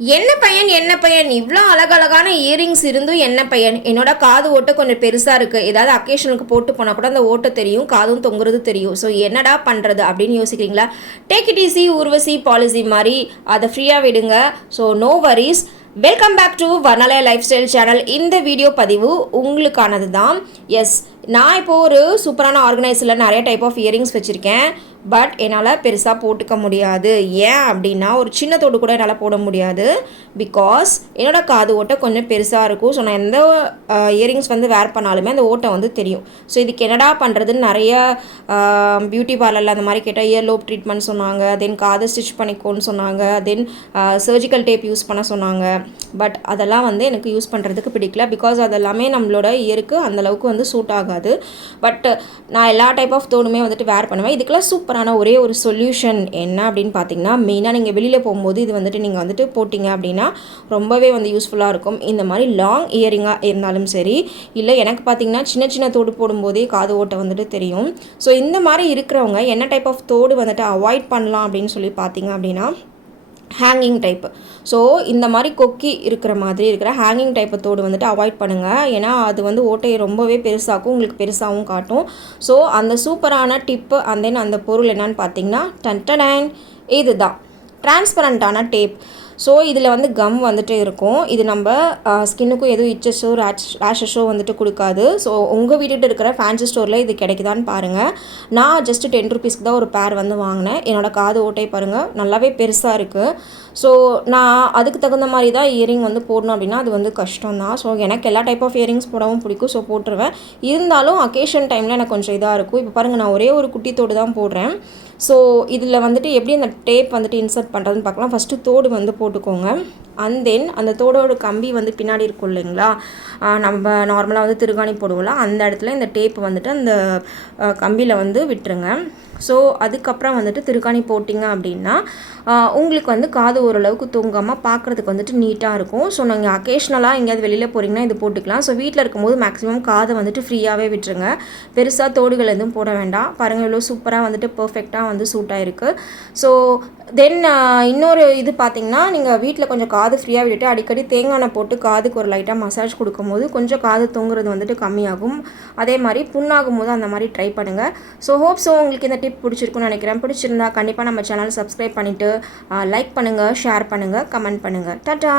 என்ன பையன் இவ்வளோ அழகழகான இயரிங்ஸ் இருந்தும் என்ன பையன், என்னோட காது ஓட்டை கொஞ்சம் பெருசாக இருக்குது, ஏதாவது அக்கேஷனுக்கு போட்டு போனால் கூட அந்த ஓட்டை தெரியும், காதும் தொங்குறது தெரியும். ஸோ என்னடா பண்ணுறது அப்படின்னு யோசிக்கிறீங்களா? Take it easy Urvashi policy மாதிரி அதை ஃப்ரீயாக விடுங்க. So no worries. Welcome back to Varnalaya lifestyle channel. இந்த வீடியோ பதிவு உங்களுக்கானது தான். எஸ், நான் இப்போது ஒரு சூப்பரான ஆர்கனைஸில் நிறைய டைப் ஆஃப் இயரிங்ஸ் வச்சுருக்கேன். பட் என்னால் பெருசாக போட்டுக்க முடியாது. ஏன் அப்படின்னா ஒரு சின்ன தோடு கூட என்னால் போட முடியாது. பிகாஸ் என்னோடய காது ஓட்டை கொஞ்சம் பெருசாக இருக்கும். ஸோ நான் எந்த இயரிங்ஸ் வந்து வேர் பண்ணாலுமே அந்த ஓட்டை வந்து தெரியும். ஸோ இதுக்கு என்னடா பண்ணுறதுன்னு நிறைய பியூட்டி பார்லரில் அந்த மாதிரி கேட்டால் இயர் லோப் ட்ரீட்மெண்ட் சொன்னாங்க, தென் காதை ஸ்டிச் பண்ணிக்கோன்னு சொன்னாங்க, தென் சர்ஜிக்கல் டேப் யூஸ் பண்ண சொன்னாங்க. பட் அதெல்லாம் வந்து எனக்கு யூஸ் பண்ணுறதுக்கு பிடிக்கல. பிகாஸ் அதெல்லாமே நம்மளோட இயருக்கு அந்தளவுக்கு வந்து சூட் ஆகாது. பட் நான் எல்லா டைப் ஆஃப் தோடுமே வந்துட்டு வேர் பண்ணுவேன். இதுக்கெல்லாம் சூப்பரான ஒரே ஒரு சொல்யூஷன் என்ன அப்படின்னு பார்த்தீங்கன்னா, மெயினாக நீங்கள் வெளியில் போகும்போது இது வந்துட்டு நீங்கள் வந்துட்டு போட்டிங்க அப்படின்னா ரொம்பவே வந்து யூஸ்ஃபுல்லாக இருக்கும். இந்த மாதிரி லாங் இயரிங்காக இருந்தாலும் சரி, இல்லை எனக்கு பார்த்தீங்கன்னா சின்ன சின்ன தோடு போடும்போதே காது ஓட்டை வந்துட்டு தெரியும். ஸோ இந்த மாதிரி இருக்கிறவங்க என்ன டைப் ஆஃப் தோடு வந்துட்டு அவாய்ட் பண்ணலாம் அப்படின்னு சொல்லி பார்த்தீங்க அப்படின்னா, ஹேங்கிங் டைப்பு. ஸோ இந்த மாதிரி கொக்கி இருக்கிற மாதிரி இருக்கிற ஹேங்கிங் டைப்பு தோடு வந்துட்டு அவாய்ட் பண்ணுங்கள். ஏன்னா அது வந்து ஓட்டையை ரொம்பவே பெருசாக்கும், உங்களுக்கு பெருசாகவும் காட்டும். ஸோ அந்த சூப்பரான டிப்பு அண்ட் தென் அந்த பொருள் என்னன்னு பார்த்தீங்கன்னா, டன்டடன், இது தான் டிரான்ஸ்பரண்ட்டான டேப். ஸோ இதில் வந்து கம் வந்துட்டு இருக்கும். இது நம்ம ஸ்கின்னுக்கும் எதுவும் இச்சஸோ ரேஷஸோ வந்துட்டு கொடுக்காது. ஸோ உங்கள் வீட்டுகிட்ட இருக்கிற ஃபேன்சி ஸ்டோரில் இது கிடைக்குதான்னு பாருங்கள். நான் ஜஸ்ட்டு 10 ருபீஸ்க்கு தான் ஒரு பேர் வந்து வாங்கினேன். என்னோடய காது ஓட்டை பாருங்கள், நல்லாவே பெருசாக இருக்குது. ஸோ நான் அதுக்கு தகுந்த மாதிரி தான் இயரிங் வந்து போடணும் அப்படின்னா அது வந்து கஷ்டம் தான். ஸோ எனக்கு எல்லா டைப் ஆஃப் இயரிங்ஸ் போடவும் பிடிக்கும். ஸோ போட்டுருவேன். இருந்தாலும் அக்கேஷன் டைமில் எனக்கு கொஞ்சம் இதாக இருக்கும். இப்போ பாருங்கள், நான் ஒரே ஒரு குட்டி தோடு தான் போடுறேன். ஸோ இதில் வந்துட்டு எப்படி அந்த டேப் வந்துட்டு இன்சர்ட் பண்ணுறதுன்னு பார்க்கலாம். ஃபஸ்ட்டு தோடு வந்து போட்டுக்கோங்க. அண்ட் தென் அந்த தோடோட கம்பி வந்து பின்னாடி இருக்கும் இல்லைங்களா, நம்ம நார்மலாக வந்து திருகாணி போடுவோம்ல, அந்த இடத்துல இந்த டேப் வந்துட்டு அந்த கம்பியில் வந்து விட்டுருங்க. ஸோ அதுக்கப்புறம் வந்துட்டு திருகாணி போட்டிங்க அப்படின்னா உங்களுக்கு வந்து காது ஓரளவுக்கு தூங்காமல் பார்க்குறதுக்கு வந்துட்டு நீட்டாக இருக்கும். ஸோ நீங்கள் அக்கேஷ்னலாக எங்கேயாவது வெளியில் போகிறீங்கன்னா இது போட்டுக்கலாம். ஸோ வீட்டில் இருக்கும்போது மேக்ஸிமம் காதை வந்துட்டு ஃப்ரீயாகவே விட்டுருங்க. பெருசாக தோடுகள் எதுவும் போட வேண்டாம். பாருங்கள், இவ்வளோ சூப்பராக வந்துட்டு பர்ஃபெக்டாக வந்து சூட் ஆகிருக்கு. ஸோ தென் இன்னொரு இது பார்த்திங்கன்னா, நீங்கள் வீட்டில் கொஞ்சம் காது ஃப்ரீயாக விட்டுட்டு அடிக்கடி தேங்காய் எண்ணெய் போட்டு காதுக்கு ஒரு லைட்டாக மசாஜ் கொடுக்கும்போது கொஞ்சம் காது தொங்குறது வந்துட்டு கம்மியாகும். அதே மாதிரி புண்ணாகும் போது அந்த மாதிரி ட்ரை பண்ணுங்கள். ஸோ உங்களுக்கு இந்த டிப் பிடிச்சிருக்குன்னு நினைக்கிறேன். பிடிச்சிருந்தா கண்டிப்பாக நம்ம சேனல் சப்ஸ்கிரைப் பண்ணிவிட்டு லைக் பண்ணுங்கள், ஷேர் பண்ணுங்கள், கமெண்ட் பண்ணுங்கள். டாடா.